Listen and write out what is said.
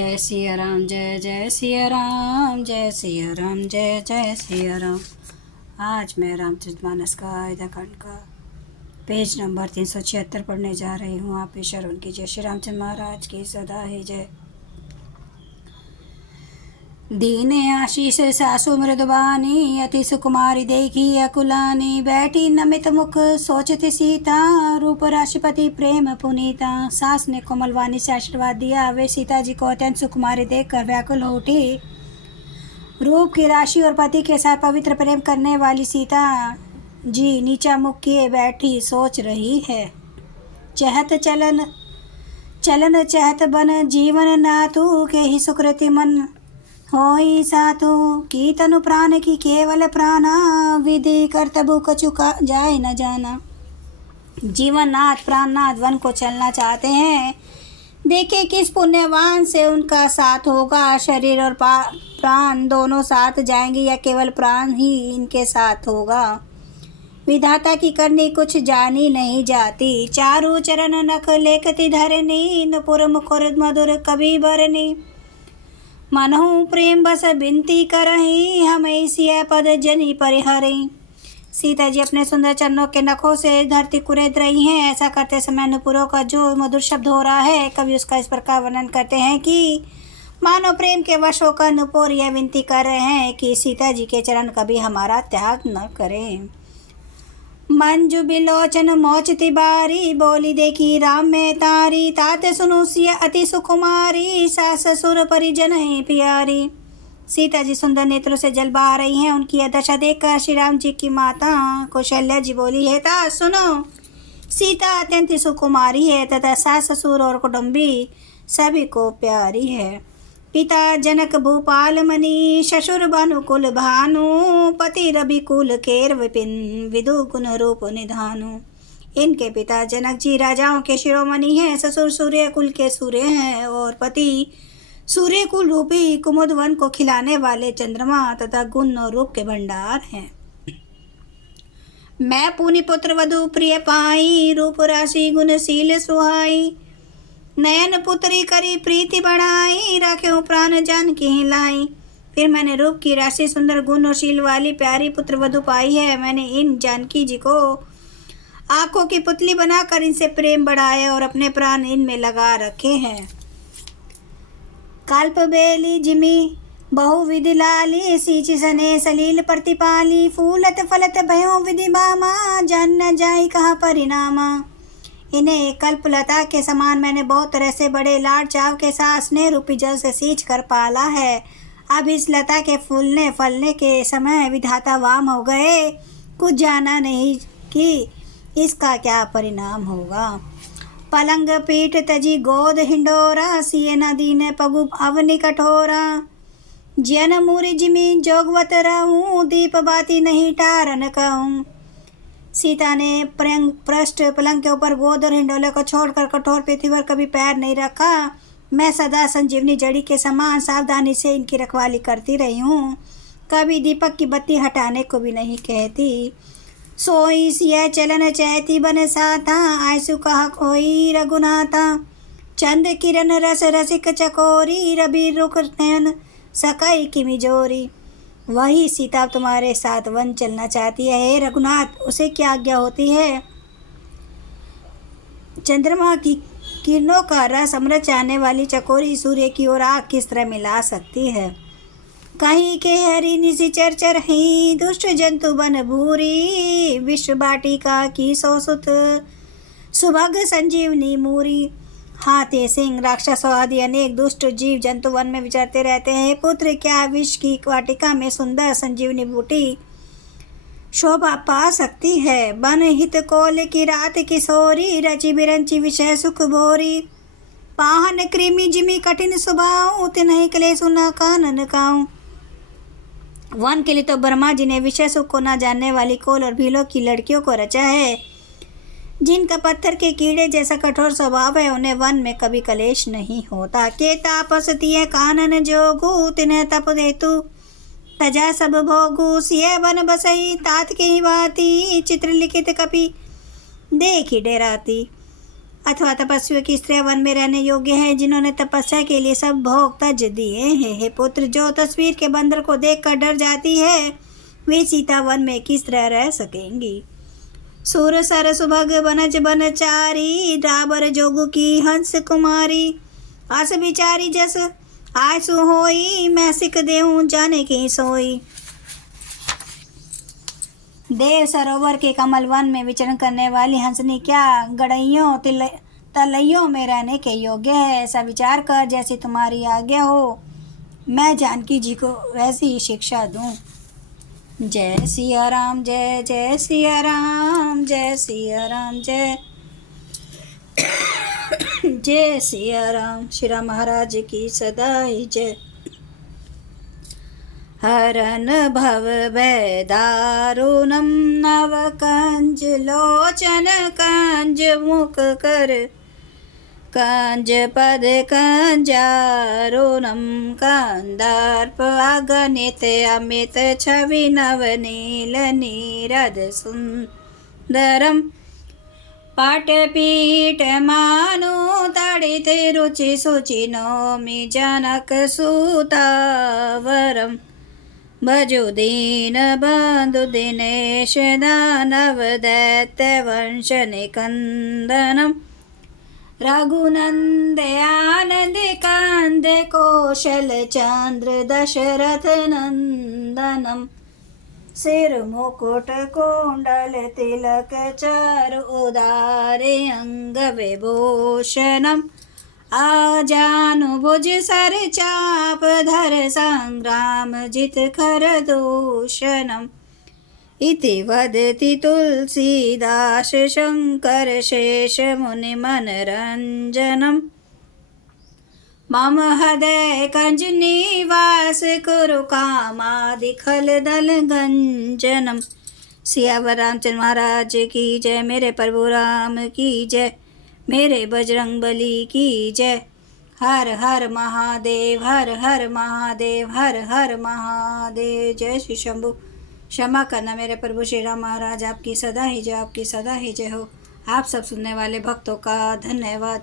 जय सिया राम, जय जय सिया राम, जय सिया राम, जय जय सिया राम। आज मैं रामचरितमानस का आधा खंड का पेज नंबर 376 पढ़ने जा रही हूँ। आप श्रवण कीजिए। श्री रामचंद्र महाराज की सदा ही जय। दीन आशीष सासु मृदुबानी, अति सुकुमारी देखी अकुलानी। बैठी नमित मुख सोचती सीता, रूप राशिपति प्रेम पुनीता। सास ने कोमल वाणी से आशीर्वाद दिया। वे सीता जी को अत्यंत सुकुमारी देखकर व्याकुल हो उठी। रूप की राशि और पति के साथ पवित्र प्रेम करने वाली सीता जी नीचा मुख किए बैठी सोच रही है। चहत चलन चलन चहत बन, जीवन नातु के ही सुकृति मन होई सातु। की तनु प्राण की केवल प्राणा, विधि कर्तव्य कछुका जाए न जाना। जीवन नाथ प्राणनाथ वन को चलना चाहते हैं। देखे किस पुण्यवान से उनका साथ होगा। शरीर और प्राण दोनों साथ जाएंगे या केवल प्राण ही इनके साथ होगा। विधाता की करनी कुछ जानी नहीं जाती। चारु चरण नख लेखती धरनी, नुपुर मुकुर मधुर कभी भरनी। मनहु प्रेम बस बिनती करही, हमें सिया पद जनी परिहरी। सीता जी अपने सुंदर चरणों के नखों से धरती कुरेद रही हैं। ऐसा करते समय नुपुरों का जो मधुर शब्द हो रहा है, कवि उसका इस प्रकार वर्णन करते हैं कि मानो प्रेम के वश होकर नुपुर यह विनती कर रहे हैं कि सीता जी के चरण कभी हमारा त्याग न करें। मंजू बिलोचन मोचती बारी, बोली देखी राम में तारी। तात सुनु सिया अति सुकुमारी, सास ससुर परिजन है प्यारी। सीता जी सुंदर नेत्रों से जल बहा रही हैं। उनकी यह दशा देखकर श्री राम जी की माता कौशल्या जी बोली, हे तात सुनो, सीता अत्यंत सुकुमारी है तथा सास ससुर और कुटुंबी सभी को प्यारी है। पिता जनक भूपाल मणि, ससुर भानुकुल भानु। पति रवि कुल केर विपिन, विदु गुण रूप निधानु। इनके पिता जनक जी राजाओं के शिरोमणि हैं। ससुर सूर्य कुल के सूर्य हैं और पति सूर्य कुल रूपी कुमुद वन को खिलाने वाले चंद्रमा तथा गुण और रूप के भंडार हैं। मैं पुनि पुत्र वधु प्रिय पाई, रूप राशि गुणशील सुहाई। नयन पुत्री करी प्रीति बढ़ाई, राख्यो प्राण जान की लाई। फिर मैंने रूप की राशि सुंदर गुण और शील वाली प्यारी पुत्र वधु पाई है। मैंने इन जानकी जी को आंखों की पुतली बनाकर इनसे प्रेम बढ़ाया और अपने प्राण इनमें लगा रखे हैं। कल्प बेली जिमी बहु विधि लाली, सींची सने सलील प्रतिपाली। फूलत फलत भयो विधि बामा, जान न जाई कहा परिणामा। इन्हें कल्पलता के समान मैंने बहुत तरह से बड़े लाड चाव के साथ स्नेह रूपी जल से सींच कर पाला है। अब इस लता के फूलने फलने के समय विधाता वाम हो गए। कुछ जाना नहीं कि इसका क्या परिणाम होगा। पलंग पीठ तजी गोद हिंडोरा, सिए नदी ने पगु अवनि कठोरा। जन मूरी जिमी जोगवत रहूं, दीप बाती नहीं टारन कहूं। सीता ने पृष्ठ पलंग के ऊपर गोद और हिंडोले को छोड़कर कठोर पृथ्वी पर कभी पैर नहीं रखा। मैं सदा संजीवनी जड़ी के समान सावधानी से इनकी रखवाली करती रही हूँ। कभी दीपक की बत्ती हटाने को भी नहीं कहती। सोई सिया चलन चैती बन साथा, आयसु कहा कोई रघुनाथा। चंद किरण रस रसिक चकोरी, रवि रुख नयन सकई की मिजोरी। वही सीता तुम्हारे साथ वन चलना चाहती है। हे रघुनाथ, उसे क्या आज्ञा होती है। चंद्रमा की किरणों का रस अमृत चाहने वाली चकोरी सूर्य की ओर आग किस तरह मिला सकती है। कहीं के हरि निशिचर चरही, दुष्ट जंतु बन भूरी। विश्व बाटिका की सौसुत, सुभग संजीवनी मूरी। हाथी सिंह राक्षस आदि अनेक दुष्ट जीव जंतु वन में विचरते रहते हैं। पुत्र, क्या विष की वाटिका में सुंदर संजीवनी बूटी शोभा पा सकती है। बन हित कोल की रात किशोरी, रची बिरंची विषय सुख भोरी। पाहन कृमि जिमी कठिन स्वभाव, तिन्हि क्लेशु न कानन काऊं। वन के लिए तो ब्रह्मा जी ने विषय सुख को न जानने वाली कोल और भीलों की लड़कियों को रचा है। जिनका पत्थर के कीड़े जैसा कठोर स्वभाव है, उन्हें वन में कभी कलेश नहीं होता। के तापस तिय कानन जोगु, तिन्ह तप देतु तजा सब भोगु। सिय वन बसई तात की बाती, चित्र लिखित कपि देखी डेराती। अथवा तपस्वियों की स्त्रियां वन में रहने योग्य हैं, जिन्होंने तपस्या के लिए सब भोग त्यज दिए हैं। हे पुत्र, जो तस्वीर के बंदर को देखकर डर जाती है, वे सीता वन में किस तरह रह सकेंगी। सूर सर सुभग बनज बनचारी, ड्राबर जोगु की हंस कुमारी। आस बिचारी जस आयसु होई, मैं सिख देहूं जाने की सोई। देव सरोवर के कमल वन में विचरण करने वाली हंसनी क्या गड़ैयों तलैयों में रहने के योग्य है। ऐसा विचार कर, जैसी तुम्हारी आज्ञा हो मैं जानकी जी को वैसी ही शिक्षा दूं। जय सिया राम, जय जय सिया राम, जय सिया राम, जय जय सिया राम। श्री राम महाराज की सदा ही जय। हरन भव भय दारुणम, नव कंज लोचन कंज मुख कर, कंज पद कंजारुणम, कंदर्प अगणित अमित छवि नवनील नीरद सुंदरम। पाटपीठ मानु तड़ित रुचि सुचि नौमि जनक सुतावरम। भजो दीन बंधु दिनेश दानव दैत्य वंश निकंदनम। रघुनंद आनंद कंद कौशल चंद्र दशरथ नंदनम। सिर मुकुट कुंडल तिलक चारु उदारे अंग विभूषणम। आजानुभुज सर चाप धर संग्राम जित खर दूषणम। इति वदति तुलसीदास शंकर शेष मुनि मनरंजनम। मम हृदय कंज निवास कुरु कामादि खल दल गंजनम। सियावर रामचंद्र महाराज की जय। मेरे प्रभु राम की जय। मेरे बजरंग बली की जय। हर हर महादेव, हर हर महादेव, हर हर महादेव। जय श्री शंभु। क्षमा करना मेरे प्रभु श्री राम महाराज, आपकी सदा ही जय, आपकी सदा ही जय हो। आप सब सुनने वाले भक्तों का धन्यवाद।